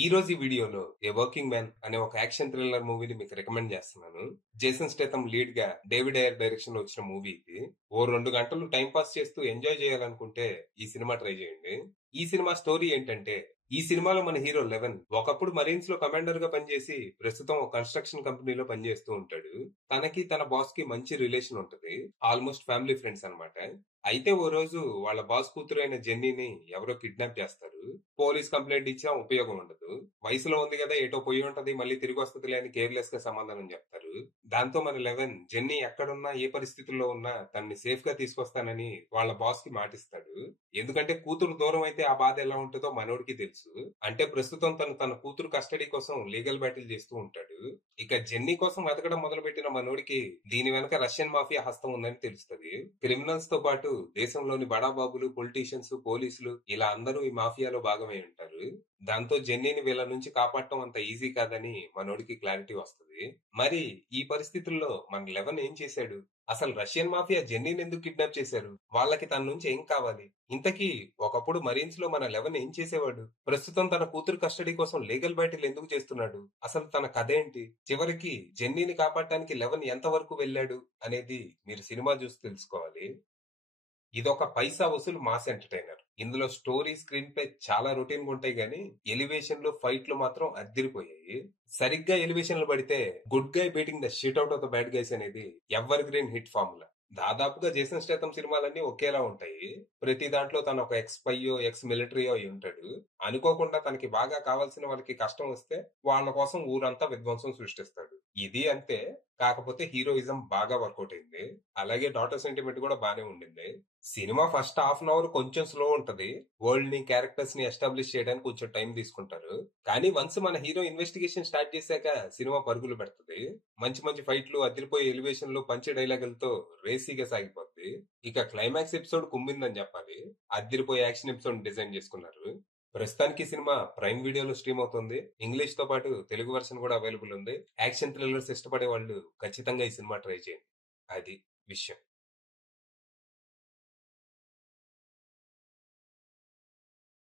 ఈ రోజు ఈ వీడియోలో ఏ వర్కింగ్ మ్యాన్ అనే ఒక యాక్షన్ థ్రిల్లర్ మూవీని మీకు రికమెండ్ చేస్తున్నాను. జేసన్ స్టేథమ్ లీడ్ గా డేవిడ్ అయర్ డైరెక్షన్ లో వచ్చిన మూవీ ఇది. ఓ 2 గంటలు టైం పాస్ చేస్తూ ఎంజాయ్ చేయాలనుకుంటే ఈ సినిమా ట్రై చేయండి. ఈ సినిమా స్టోరీ ఏంటంటే, ఈ సినిమాలో మన హీరో లెవెన్ ఒకప్పుడు మరీన్స్ లో కమాండర్ గా పనిచేసి ప్రస్తుతం ఒక కన్స్ట్రక్షన్ కంపెనీలో పనిచేస్తూ ఉంటాడు. తనకి తన బాస్ కి మంచి రిలేషన్ ఉంటది. ఆల్మోస్ట్ ఫ్యామిలీ ఫ్రెండ్స్ అన్నమాట. అయితే ఓ రోజు వాళ్ళ బాస్ కూతురు అయిన జెన్నీని ఎవరో కిడ్నాప్ చేస్తారు. పోలీస్ కంప్లైంట్ ఇచ్చా ఉపయోగం ఉండదు. వయసులో ఉంది కదా, ఏటో పోయి ఉంటది, మళ్ళీ తిరిగి వస్తుంది అని కేర్లెస్ గా సమాధానం చెప్తారు. దాంతో మన లెవెన్ జెన్నీ ఎక్కడున్నా ఏ పరిస్థితుల్లో ఉన్నా తనని సేఫ్ గా తీసుకొస్తానని వాళ్ళ బాస్ కి మాటిస్తాడు. ఎందుకంటే కూతురు దూరం అయితే ఆ బాధ ఎలా ఉంటుందో మనోడికి తెలుసు. అంటే ప్రస్తుతం తను తన కూతురు కస్టడీ కోసం లీగల్ బ్యాటిల్ చేస్తూ ఉంటాడు. ఇక జెన్నీ కోసం వెతకడం మొదలు పెట్టిన మనోడికి దీని వెనక రష్యన్ మాఫియా హస్తం ఉందని తెలుస్తుంది. క్రిమినల్స్ తో పాటు దేశంలోని బడాబాబులు, పొలిటీషియన్స్, పోలీసులు ఇలా అందరూ ఈ మాఫియాలో భాగమై ఉంటారు. దాంతో జెన్నీని వీళ్ళ నుంచి కాపాడటం అంత ఈజీ కాదని మనోడికి క్లారిటీ వస్తుంది. మరి ఈ పరిస్థితుల్లో మన లెవెన్ ఏం చేశాడు? అసలు రష్యన్ మాఫియా జెన్నీని ఎందుకు కిడ్నాప్ చేశారు? వాళ్ళకి తన నుంచి ఏం కావాలి? ఇంతకీ ఒకప్పుడు మరీన్స్ లో మన లెవెన్ ఏం చేసేవాడు? ప్రస్తుతం తన కూతురు కస్టడీ కోసం లీగల్ బ్యాటిల్ ఎందుకు చేస్తున్నాడు? అసలు తన కథ ఏంటి? చివరికి జెన్నీని కాపాడటానికి లెవెన్ ఎంత వరకు వెళ్ళాడు అనేది మీరు సినిమా చూసి తెలుసుకోవాలి. ఇదొక పైసా వసూలు మాస్ ఎంటర్టైనర్. ఇందులో స్టోరీ, స్క్రీన్ ప్లే చాలా రొటీన్ గా ఉంటాయి గానీ ఎలివేషన్లు, ఫైట్లు మాత్రం అద్దిరిపోయాయి. సరిగ్గా ఎలివేషన్లు పడితే good guy beating the shit out of the bad guys అనేది ఎవర్ గ్రీన్ హిట్ ఫార్ములా. దాదాపుగా జేసన్ స్టేథమ్ సినిమాలన్నీ ఒకేలా ఉంటాయి. ప్రతి దాంట్లో తను ఒక ఎక్స్ పైయో, ఎక్స్ మిలిటరీయో అయి ఉంటాడు. అనుకోకుండా తనకి బాగా కావాల్సిన వాళ్ళకి కష్టం వస్తే వాళ్ళ కోసం ఊరంతా విధ్వంసం సృష్టిస్తాడు. ఇది అంతే. కాకపోతే హీరోయిజం బాగా వర్కౌట్ అయింది. అలాగే డాటర్ సెంటిమెంట్ కూడా బానే ఉండింది. Cinema first half an hour కొంచెం స్లో ఉంటది. వరల్డ్ ని, క్యారెక్టర్స్ ని ఎస్టాబ్లిష్ చేయడానికి కొంచెం టైం తీసుకుంటారు. కానీ వన్స్ మన హీరో ఇన్వెస్టిగేషన్ స్టార్ట్ చేశాక సినిమా పరుగులు పెడుతుంది. మంచి మంచి ఫైట్లు, అదిరిపోయే ఎలివేషన్లు, పంచి డైలాగులతో రేసీగా సాగిపోద్ది. ఇక క్లైమాక్స్ ఎపిసోడ్ కుమ్మిందని చెప్పాలి. అదిరిపోయే యాక్షన్ ఎపిసోడ్ డిజైన్ చేసుకున్నారు. ప్రస్తుతానికి సినిమా ప్రైమ్ వీడియోలో స్ట్రీమ్ అవుతుంది. ఇంగ్లీష్ తో పాటు తెలుగు వర్షన్ కూడా అవైలబుల్ ఉంది. యాక్షన్ థ్రిల్లర్స్ ఇష్టపడే వాళ్ళు ఖచ్చితంగా ఈ సినిమా ట్రై చేయండి. అది విషయం.